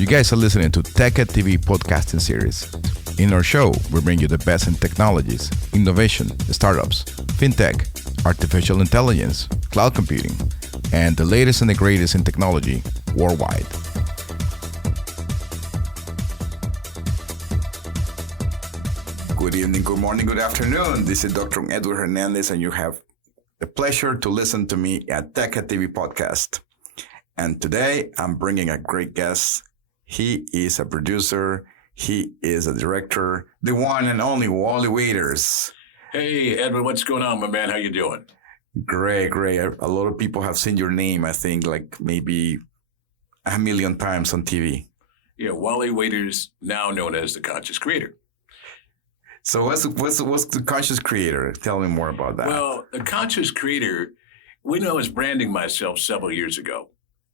You guys are listening to Tech at TV podcasting series. In our show, we bring you the best in technologies, innovation, startups, fintech, artificial intelligence, cloud computing, and the latest and the greatest in technology worldwide. Good evening, good morning, good afternoon. This is Dr. Edwin Hernandez, and you have the pleasure to listen to me at Tech at TV podcast. And today, I'm bringing a great guest. He is a producer. He is a director, the one and only Wali Waiters. Hey, Edwin, what's going on, my man? How you doing? Great. A lot of people have seen your name, I think, like maybe 1 million times on TV. Yeah, Wali Waiters, now known as the Conscious Creator. So what's the Conscious Creator? Tell me more about that. Well, the Conscious Creator, I was branding myself several years ago.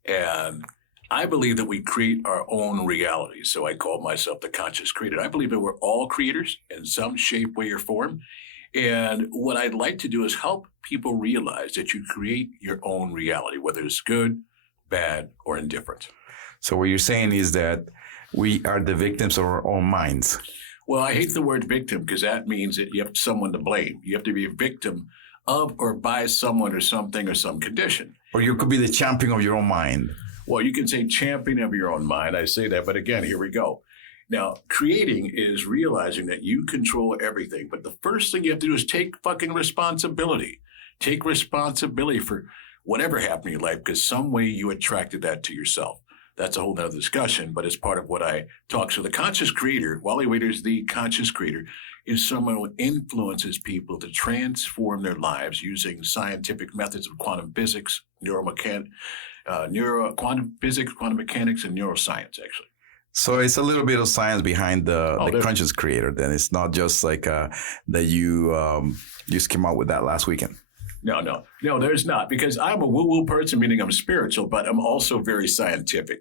And I believe that we create our own reality. So I call myself the Conscious Creator. I believe that we're all creators in some shape, way, or form. And what I'd like to do is help people realize that you create your own reality, whether it's good, bad, or indifferent. So what you're saying is that we are the victims of our own minds. Well, I hate the word victim because that means that you have someone to blame. You have to be a victim of or by someone or something or some condition. Or you could be the champion of your own mind. Well, you can say champion of your own mind. I say that, but again, here we go. Now, creating is realizing that you control everything. But the first thing you have to do is take fucking responsibility. Take responsibility for whatever happened in your life because some way you attracted that to yourself. That's a whole nother discussion, but it's part of what I talk. So the Conscious Creator, Wali Waiters, the Conscious Creator, is someone who influences people to transform their lives using scientific methods of quantum physics, quantum physics, quantum mechanics, and neuroscience, actually. So it's a little bit of science behind the Conscious Creator. Then it's not just like that you just came out with that last weekend. No, there's not, because I'm a woo-woo person, meaning I'm spiritual, but I'm also very scientific.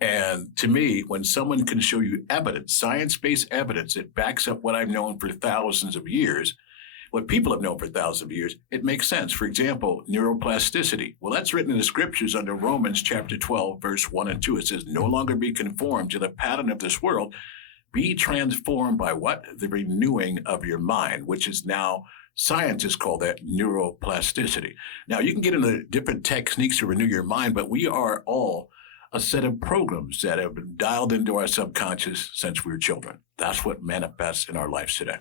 And to me, when someone can show you evidence, science-based evidence that backs up what I've known for thousands of years, what people have known for thousands of years, it makes sense. For example, neuroplasticity. Well, that's written in the scriptures under Romans chapter 12, verse 1 and 2. It says, no longer be conformed to the pattern of this world. Be transformed by what? The renewing of your mind, which is now, scientists call that neuroplasticity. Now, you can get into different techniques to renew your mind, but we are all a set of programs that have been dialed into our subconscious since we were children. That's what manifests in our lives today.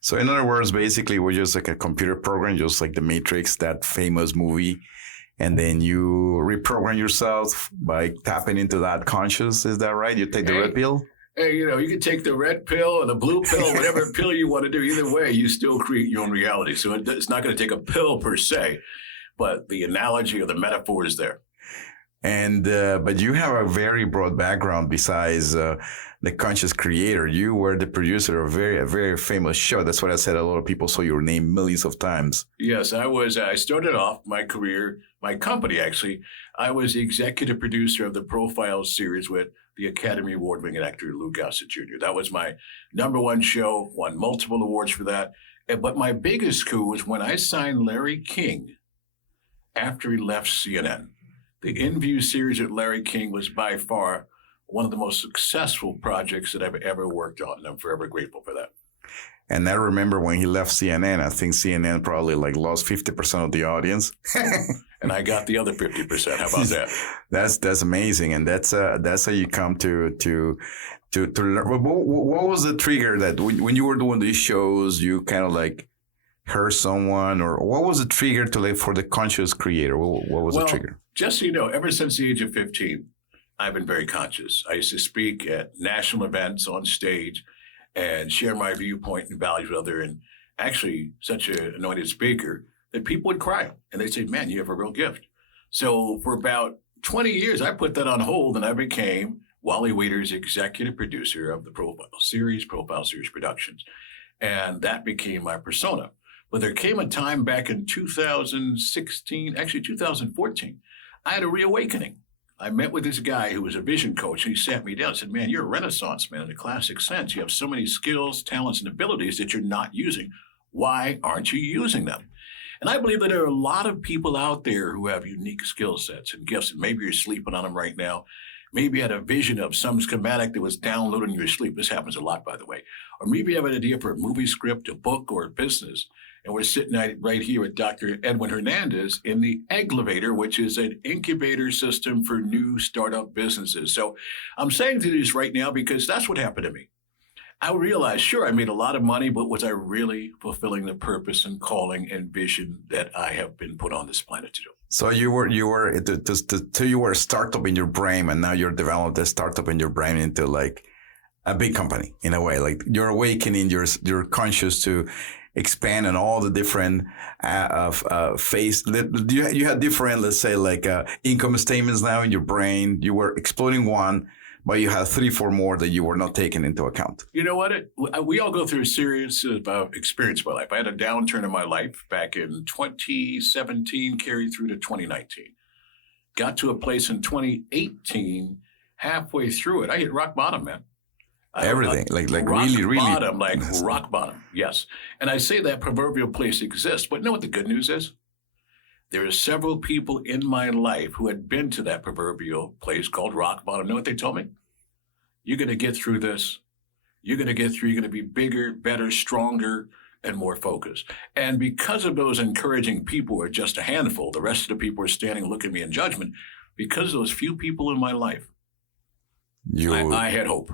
So in other words, basically, we're just like a computer program, just like The Matrix, that famous movie. And then you reprogram yourself by tapping into that conscious. Is that right? You take the red pill? Hey, you can take the red pill or the blue pill, whatever pill you want to do. Either way, you still create your own reality. So it's not going to take a pill per se, but the analogy or the metaphor is there. And but you have a very broad background besides the Conscious Creator. You were the producer of a very famous show. That's what I said. A lot of people saw your name millions of times. Yes, I was. I started off my career, my company actually. I was the executive producer of the Profile series with the Academy Award-winning actor Lou Gossett Jr. That was my number one show. Won multiple awards for that. But my biggest coup was when I signed Larry King after he left CNN. The In View series with Larry King was by far one of the most successful projects that I've ever worked on, and I'm forever grateful for that. And I remember when he left CNN, I think CNN probably lost 50% of the audience. And I got the other 50%. How about that? That's amazing. And that's how you come to learn. What was the trigger that when you were doing these shows, you kind of heard someone, or what was the trigger for the Conscious Creator? What was the trigger? Just so you know, ever since the age of 15, I've been very conscious. I used to speak at national events on stage and share my viewpoint and values with others. And actually, such an anointed speaker that people would cry. And they'd say, man, you have a real gift. So for about 20 years, I put that on hold and I became Wali Waiters' executive producer of the Profile Series Productions. And that became my persona. But there came a time back in 2014, I had a reawakening. I met with this guy who was a vision coach, and he sat me down and said, man, you're a Renaissance man in the classic sense. You have so many skills, talents, and abilities that you're not using. Why aren't you using them? And I believe that there are a lot of people out there who have unique skill sets and gifts, and maybe you're sleeping on them right now. Maybe you had a vision of some schematic that was downloaded in your sleep. This happens a lot, by the way. Or maybe you have an idea for a movie script, a book, or a business. And we're sitting right here with Dr. Edwin Hernandez in the Eglevator, which is an incubator system for new startup businesses. So I'm saying to this right now because that's what happened to me. I realized, sure, I made a lot of money, but was I really fulfilling the purpose and calling and vision that I have been put on this planet to do? So you were a startup in your brain, and now you're developed a startup in your brain into like a big company in a way. Like you're awakening, you're conscious to expand on all the different phase. You had different, let's say, like income statements now in your brain. You were exploring one, but you had 3, 4 more that you were not taking into account. You know what? We all go through a series of experience in my life. I had a downturn in my life back in 2017, carried through to 2019. Got to a place in 2018, halfway through it, I hit rock bottom, man. Everything, like rock really bottom, like rock bottom. Yes. And I say that proverbial place exists, but you know what the good news is? There are several people in my life who had been to that proverbial place called rock bottom. Know what they told me? You're going to get through this. You're going to get through. You're going to be bigger, better, stronger, and more focused. And because of those encouraging people, are just a handful. The rest of the people are standing looking at me in judgment. Because of those few people in my life, I had hope.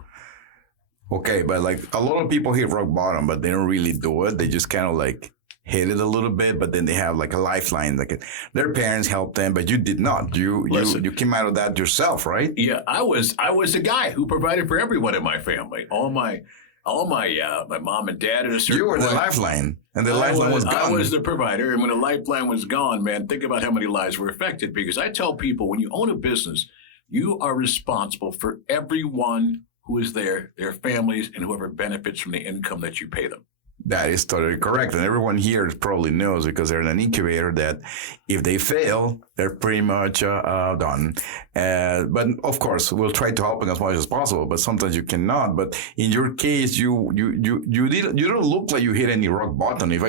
Okay, but like a lot of people hit rock bottom, but they don't really do it. They just kind of like hit it a little bit, but then they have like a lifeline. Like their parents helped them, but you did not. You came out of that yourself, right? Yeah, I was the guy who provided for everyone in my family. All my mom and dad at a certain You were point, the lifeline, and the lifeline was gone. I was the provider, and when the lifeline was gone, man, think about how many lives were affected. Because I tell people, when you own a business, you are responsible for everyone who is there, their families, and whoever benefits from the income that you pay them. That is totally correct. And everyone here probably knows, because they're in an incubator, that if they fail, they're pretty much done. But of course, we'll try to help them as much as possible, but sometimes you cannot. But in your case, you don't look like you hit any rock bottom. If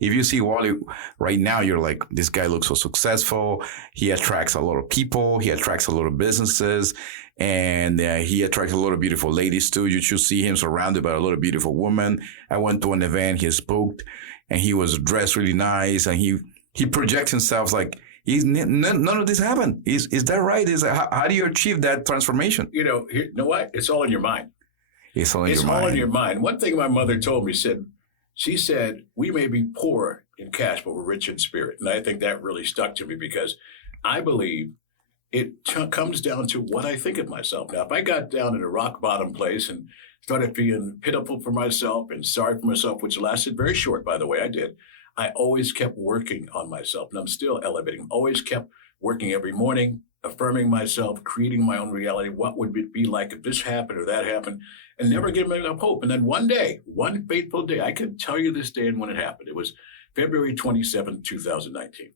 you see Wali right now, you're like, this guy looks so successful. He attracts a lot of people. He attracts a lot of businesses. And he attracts a lot of beautiful ladies too. You should see him surrounded by a lot of beautiful women. I went to an event, he spoke, and he was dressed really nice, and he projects himself like none of this happened. Is that right? How do you achieve that transformation? You know what? It's all in your mind. It's all in your mind. One thing my mother told me, she said, we may be poor in cash, but we're rich in spirit. And I think that really stuck to me, because I believe it comes down to what I think of myself. Now, if I got down in a rock bottom place and started feeling pitiful for myself and sorry for myself, which lasted very short, by the way, I always kept working on myself, and I'm still elevating. Always kept working every morning, affirming myself, creating my own reality. What would it be like if this happened or that happened? And never giving up hope. And then one fateful day, I can tell you this day and when it happened. It was February 27th, 2019.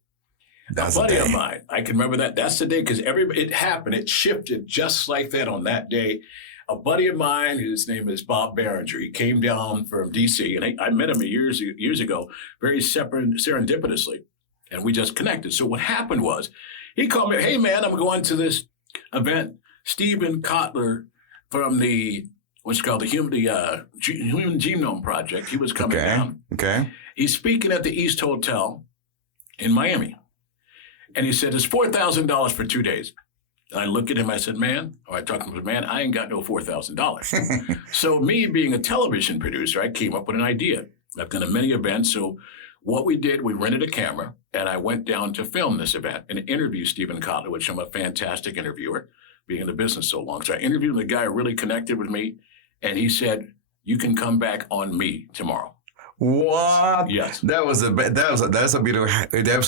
That's a buddy of mine, I can remember that. That's the day, because it happened. It shifted just like that on that day. A buddy of mine, his name is Bob Barringer, he came down from D.C., and I met him years ago, very serendipitously, and we just connected. So what happened was, he called me, hey, man, I'm going to this event. Stephen Kotler from the Human Genome Project, he was coming down. Okay. He's speaking at the East Hotel in Miami. And he said, it's $4,000 for 2 days. And I looked at him, I said, I talked to him, man, I ain't got no $4,000. So me being a television producer, I came up with an idea. I've done many events. So what we did, we rented a camera, and I went down to film this event and interview Stephen Kotler, which I'm a fantastic interviewer, being in the business so long. So I interviewed the guy who really connected with me, and he said, you can come back on me tomorrow. What? Yes. That was a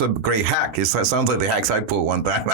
great hack. It sounds like the hacks I pulled one time.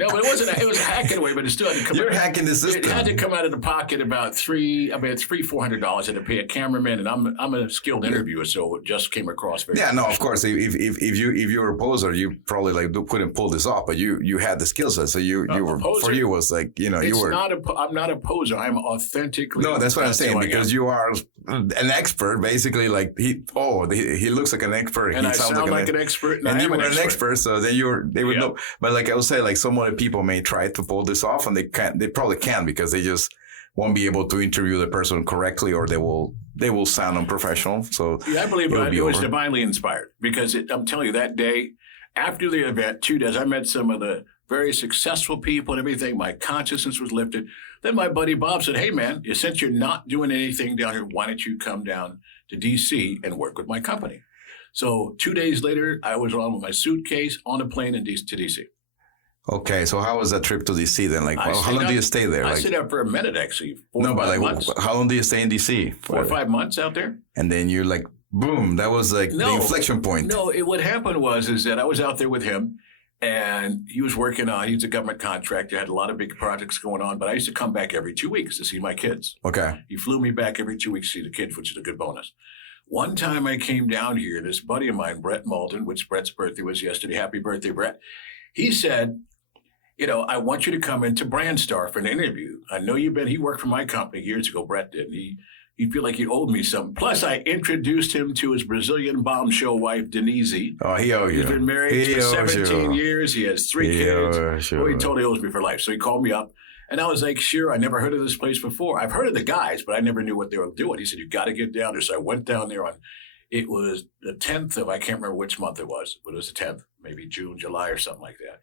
No, but it wasn't. It was a hack anyway, but it still had to come. You're hacking the system. It had to come out of the pocket about $400. I had to pay a cameraman, and I'm a skilled interviewer, so it just came across very. Yeah, no, of course. If you were a poser, you probably couldn't pull this off, but you had the skill set, so you were for you was like you were. I'm not a poser. I'm authentically. No, that's what I'm saying, because you are an expert, basically. Like he looks like an expert. And he I sound like an expert. And you I'm were an expert, so then they would know. But like I would say, like some other people may try to pull this off, and they can't. They probably can because they just won't be able to interview the person correctly, or they will sound unprofessional. So yeah, I believe it was divinely inspired because I'm telling you, that day after the event, 2 days, I met some of the very successful people and everything. My consciousness was lifted. Then my buddy Bob said, "Hey man, since you're not doing anything down here, why don't you come down to DC and work with my company?" So 2 days later, I was on with my suitcase on a plane to DC. Okay, so how was that trip to DC then? Like, how long do you stay there? I stayed up for a minute, actually. 4 or 5 months. How long do you stay in DC? 4 or 5 months out there. And then you're like, boom, that was like the inflection point. No, what happened is that I was out there with him, and he was working on, he's a government contractor, had a lot of big projects going on, but I used to come back every 2 weeks to see my kids. Okay. He flew me back every 2 weeks to see the kids, which is a good bonus. One time I came down here, this buddy of mine, Brett Malton, which Brett's birthday was yesterday. Happy birthday, Brett. He said, I want you to come into Brandstar for an interview. I know he worked for my company years ago, Brett did. And he feel like he owed me something. Plus, I introduced him to his Brazilian bombshell wife, Denise. Oh, he owes you. He's been married for 17 years. He has 3 kids. Sure. He totally owes me for life. So he called me up. And I was like, sure, I never heard of this place before. I've heard of the guys, but I never knew what they were doing. He said, you got to get down there. So I went down there it was the 10th of, I can't remember which month it was, but it was the 10th, maybe June, July or something like that.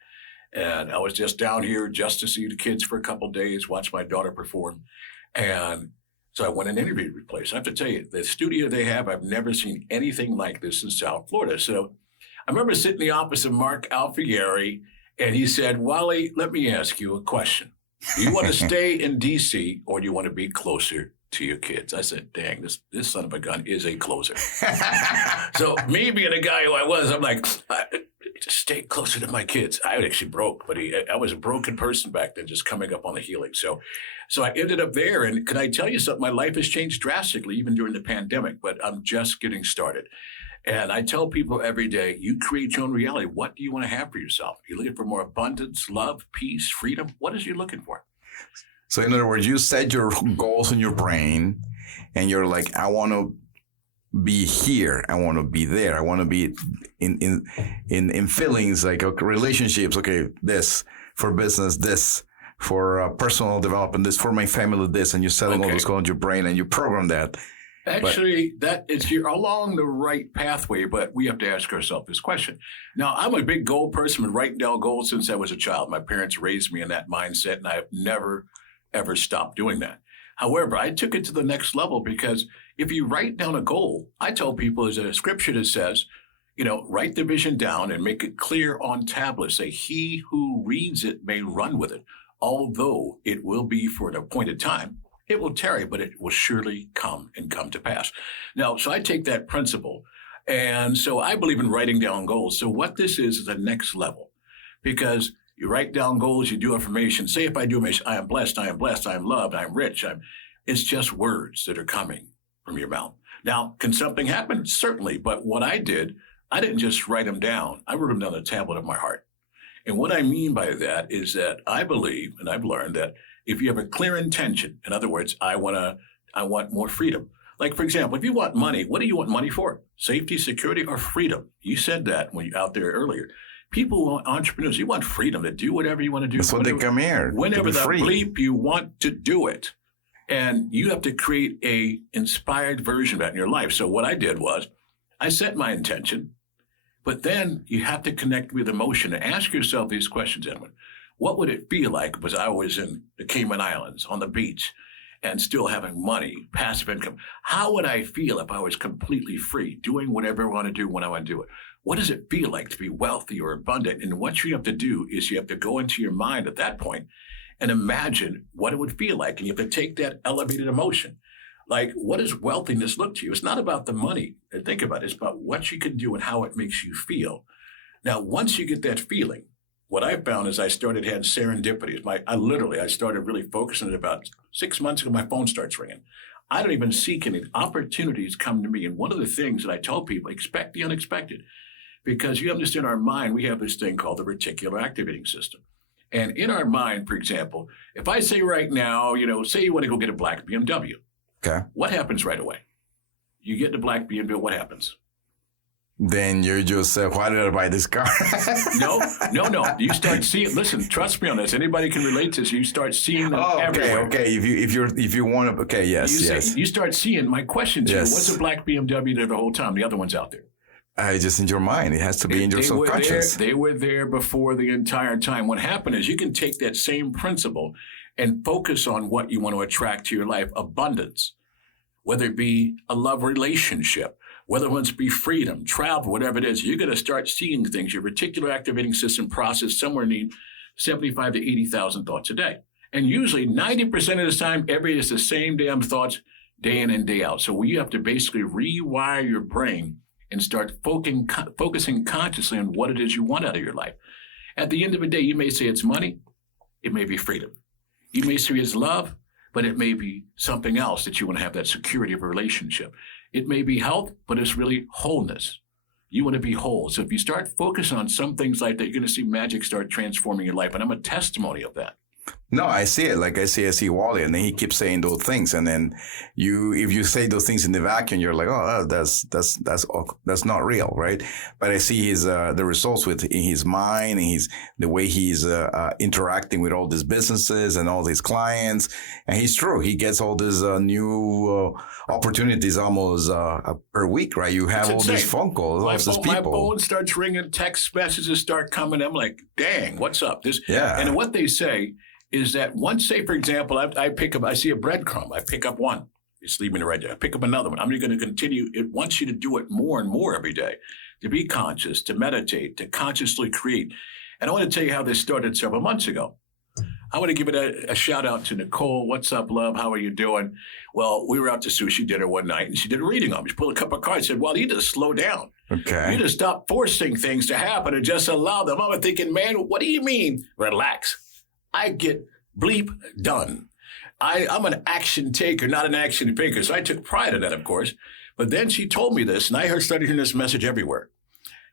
And I was just down here just to see the kids for a couple of days, watch my daughter perform. And so I went and interviewed the place. I have to tell you, the studio they have, I've never seen anything like this in South Florida. So I remember sitting in the office of Mark Alfieri, and he said, Wali, let me ask you a question. Do you want to stay in D.C. or do you want to be closer to your kids? I said, dang, this son of a gun is a closer. So me being a guy who I was, I'm like, just stay closer to my kids. I was actually broke, but I was a broken person back then, just coming up on the healing. So I ended up there. And can I tell you something? My life has changed drastically, even during the pandemic, but I'm just getting started. And I tell people every day, you create your own reality. What do you want to have for yourself? You're looking for more abundance, love, peace, freedom. What is you looking for? So in other words, you set your goals in your brain and you're like, I want to be here. I want to be there. I want to be in feelings like okay, relationships. Okay, this for business, this for personal development, this for my family, this, and you're setting all those goals in your brain and you program that. Actually, you're along the right pathway, but we have to ask ourselves this question. Now, I'm a big goal person, been writing down goals since I was a child. My parents raised me in that mindset, and I have never, ever stopped doing that. However, I took it to the next level because if you write down a goal, I tell people there's a scripture that says, write the vision down and make it clear on tablets. Say, he who reads it may run with it, although it will be for an appointed time. It will tarry, but it will surely come to pass. Now, so I take that principle. And so I believe in writing down goals. So what this is the next level, because you write down goals, you do affirmations. Say if I do affirmation, I am blessed, I am blessed, I am loved, I am rich. It's just words that are coming from your mouth. Now, can something happen? Certainly. But what I didn't just write them down. I wrote them down on the tablet of my heart. And what I mean by that is that I believe, and I've learned that if you have a clear intention, in other words, I want more freedom. Like, for example, if you want money, what do you want money for? Safety, security, or freedom? You said that when you out there earlier. People want entrepreneurs. You want freedom to do whatever you want to do. That's what they come here. Whenever the bleep you want to do it. And you have to create a inspired version of that in your life. So what I did was I set my intention, but then you have to connect with emotion and ask yourself these questions, Edwin. What would it feel like if I was in the Cayman Islands on the beach and still having money, passive income? How would I feel if I was completely free, doing whatever I want to do when I want to do it? What does it feel like to be wealthy or abundant? And what you have to do is you have to go into your mind at that point and imagine what it would feel like. And you have to take that elevated emotion. Like, what does wealthiness look to you? It's not about the money. Think about it. It's about what you can do and how it makes you feel. Now, once you get that feeling, what I found is I started having serendipities. I started really focusing it about 6 months ago. My phone starts ringing. I don't even seek any opportunities come to me. And one of the things that I tell people, expect the unexpected, because you understand our mind, we have this thing called the reticular activating system. And in our mind, for example, if I say right now, say you want to go get a black BMW, okay, what happens right away? You get the black BMW, what happens? Then you're just, why did I buy this car? No. You start seeing. Listen, trust me on this. Anybody can relate to this. You start seeing them everywhere. Okay. If you want to, okay, yes. You start seeing. My question to you: Yes. what's a black BMW there the whole time? The other one's out there. Just in your mind. It has to be in your subconscious. They were there before the entire time. What happened is you can take that same principle and focus on what you want to attract to your life: abundance, whether it be a love relationship. Whether it wants to be freedom, travel, whatever it is, you're going to start seeing things. Your reticular activating system process somewhere near 75 to 80,000 thoughts a day. And usually 90% of the time, it's the same damn thoughts day in and day out. So you have to basically rewire your brain and start focusing consciously on what it is you want out of your life. At the end of the day, you may say it's money. It may be freedom. You may say it's love, but it may be something else that you want to have, that security of a relationship. It may be health, but it's really wholeness. You want to be whole. So if you start focusing on some things like that, you're going to see magic start transforming your life. And I'm a testimony of that. No, I see it. Like I see Wali, and then he keeps saying those things, and then if you say those things in the vacuum, you're like, oh, that's not real, right? But I see his the results in his mind, and the way he's interacting with all these businesses and all these clients, and he's true. He gets all these new opportunities almost per week, right? You have all these phone calls, all these people. My phone starts ringing, text messages start coming. I'm like, dang, what's up? Yeah. And what they say is that once, say, for example, I see a breadcrumb. I pick up one. It's leaving it right there. I pick up another one. I'm going to continue. It wants you to do it more and more every day, to be conscious, to meditate, to consciously create. And I want to tell you how this started several months ago. I want to give it a shout out to Nicole. What's up, love? How are you doing? Well, we were out to sushi dinner one night, and she did a reading on me. She pulled a couple of cards and said, well, you just slow down. Okay. You just stop forcing things to happen and just allow them. I'm thinking, man, what do you mean? Relax. I get bleep done. I'm an action taker, not an action faker. So I took pride in that, of course. But then she told me this, and I started hearing this message everywhere.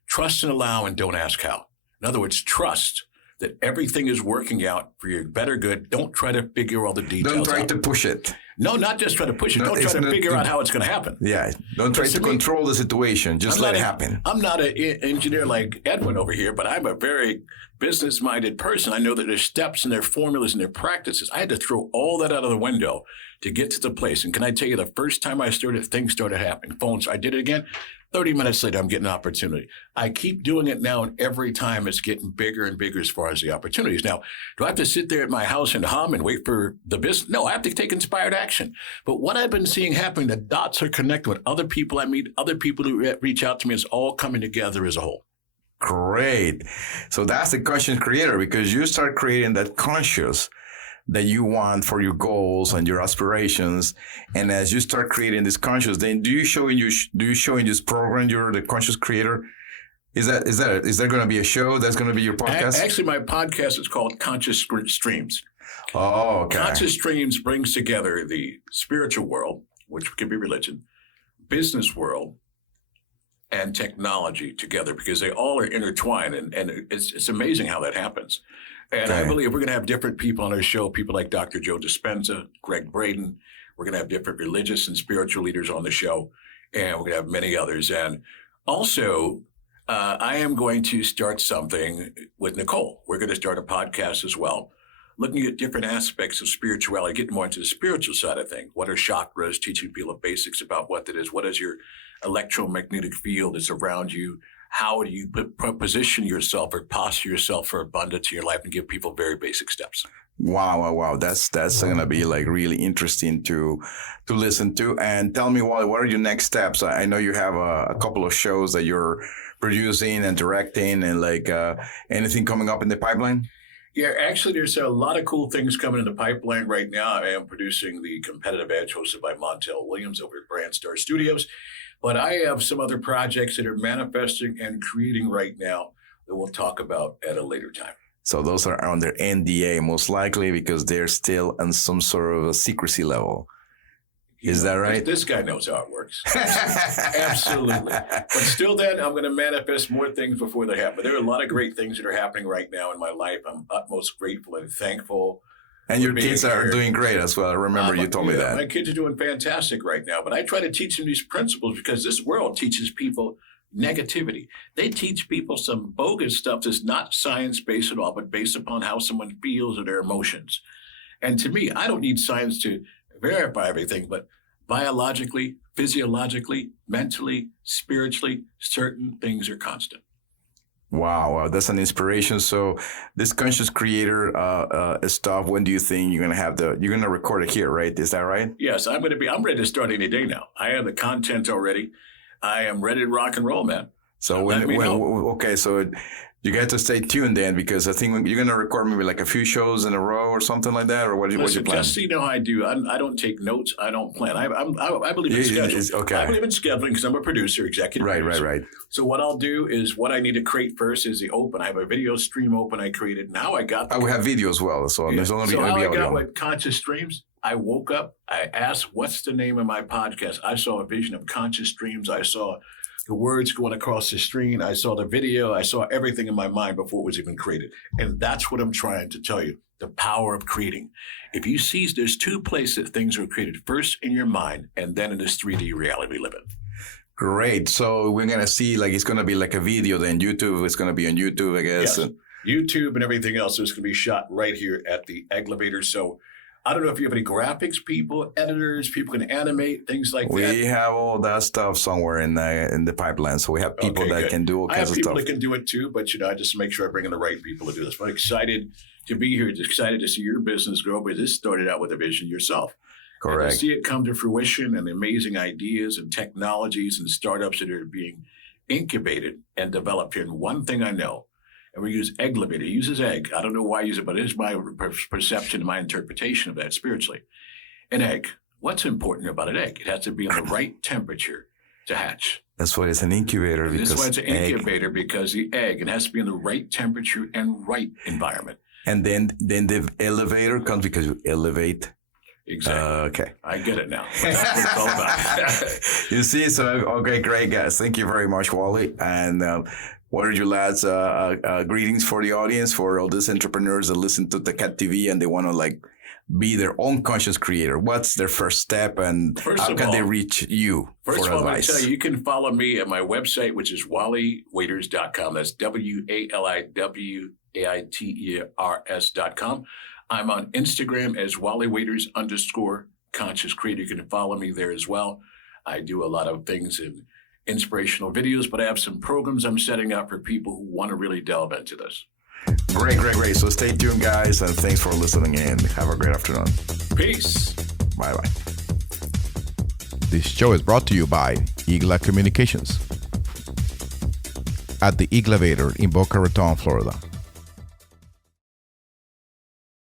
Trust and allow and don't ask how. In other words, trust that everything is working out for your better good. Don't try to figure all the details out. Don't try to push it. No, not just try to push it. Don't try to figure out how it's going to happen. Yeah. Don't try to control the situation. Just let it happen. I'm not an engineer like Edwin over here, but I'm a very business-minded person. I know that there's steps and there's formulas and there's practices. I had to throw all that out of the window to get to the place. And can I tell you, the first time I started, things started happening. Phones, I did it again. 30 minutes later, I'm getting an opportunity. I keep doing it now, and every time it's getting bigger and bigger as far as the opportunities. Now, do I have to sit there at my house and hum and wait for the business? No, I have to take inspired action. But what I've been seeing happening, the dots are connected with other people I meet, other people who reach out to me. It's all coming together as a whole. Great. So that's the conscious creator, because you start creating that conscious that you want for your goals and your aspirations. And as you start creating this conscious, then do you show in this program you're the conscious creator? Is there going to be a show that's going to be your podcast? Actually, my podcast is called Conscious Streams. Oh, okay. Conscious Streams brings together the spiritual world, which can be religion, business world, and technology together, because they all are intertwined, and it's amazing how that happens. And I believe we're going to have different people on our show, people like Dr. Joe Dispenza, Greg Braden. We're going to have different religious and spiritual leaders on the show, and we're going to have many others. And also, I am going to start something with Nicole. We're going to start a podcast as well, looking at different aspects of spirituality, getting more into the spiritual side of things. What are chakras, teaching people the basics about what that is. What is your electromagnetic field that's around you? How do you position yourself or posture yourself for abundance in your life, and give people very basic steps? Wow. That's going to be like really interesting to listen to. And tell me, Wally, what are your next steps? I know you have a couple of shows that you're producing and directing, and like anything coming up in the pipeline? Yeah, actually, there's a lot of cool things coming in the pipeline right now. I am producing the Competitive Edge hosted by Montel Williams over at Brand Star Studios. But I have some other projects that are manifesting and creating right now that we'll talk about at a later time. So those are under NDA, most likely, because they're still on some sort of a secrecy level. Is that right? This guy knows how it works. Absolutely. But still then, I'm going to manifest more things before they happen. But there are a lot of great things that are happening right now in my life. I'm utmost grateful and thankful And your kids are doing great as well. I remember you told me that. My kids are doing fantastic right now, but I try to teach them these principles because this world teaches people negativity. They teach people some bogus stuff that's not science-based at all, but based upon how someone feels or their emotions. And to me, I don't need science to verify everything, but biologically, physiologically, mentally, spiritually, certain things are constant. Wow, that's an inspiration. So this conscious creator stuff, when do you think you're going to record it here, right? Is that right? Yes, I'm ready to start any day now. I have the content already. I am ready to rock and roll, man. So so you got to stay tuned then, because I think you're going to record maybe like a few shows in a row or something like that, or what you plan? Just so you know how I do. I don't take notes. I don't plan. I believe in scheduling. Okay. I believe in scheduling because I'm a producer, executive producer. Right. So what I'll do is what I need to create first is the open. I have a video stream open I created. Now I got. We have video as well. So there's only so going to be I audio. got with Conscious Streams. I woke up. I asked, "What's the name of my podcast?" I saw a vision of Conscious Streams. I saw the words going across the screen. I saw the video. I saw everything in my mind before it was even created. And that's what I'm trying to tell you, the power of creating. If you see, there's two places that things are created, first in your mind and then in this 3D reality we live in. Great. So we're going to see, like, it's going to be like a video then. YouTube, it's going to be on YouTube, I guess. Yes. YouTube and everything else is going to be shot right here at the Eglevator. So I don't know if you have any graphics people, editors, people can animate, things like that. We have all that stuff somewhere in the pipeline. So we have people that can do all kinds of stuff. I have people that can do it too, but I just make sure I bring in the right people to do this. I'm excited to be here. Just excited to see your business grow, because this started out with a vision yourself. Correct. And to see it come to fruition and the amazing ideas and technologies and startups that are being incubated and developed here. And one thing I know, and we use Eglevator. It uses egg. I don't know why I use it, but it is my perception and my interpretation of that spiritually. An egg. What's important about an egg? It has to be in the right temperature to hatch. That's why it's an incubator. That's why it's an incubator, because the egg, it has to be in the right temperature and right environment. And then the elevator comes because you elevate. Exactly. Okay. I get it now. That's what it's all about. You see, so, okay, great, guys. Thank you very much, Wally. And what are your lads' greetings for the audience, for all these entrepreneurs that listen to the Cat TV and they want to be their own conscious creator? What's their first step, and how can they reach you for advice? First of all, I tell you, you can follow me at my website, which is waliwaiters.com. That's WALIWAITERS.com. I'm on Instagram as WallyWaiters_conscious creator. You can follow me there as well. I do a lot of things in inspirational videos, but I have some programs I'm setting up for people who want to really delve into this. Great. So stay tuned, guys, and thanks for listening in. Have a great afternoon. Peace. Bye-bye. This show is brought to you by Igla Communications at the Eglevator in Boca Raton, Florida.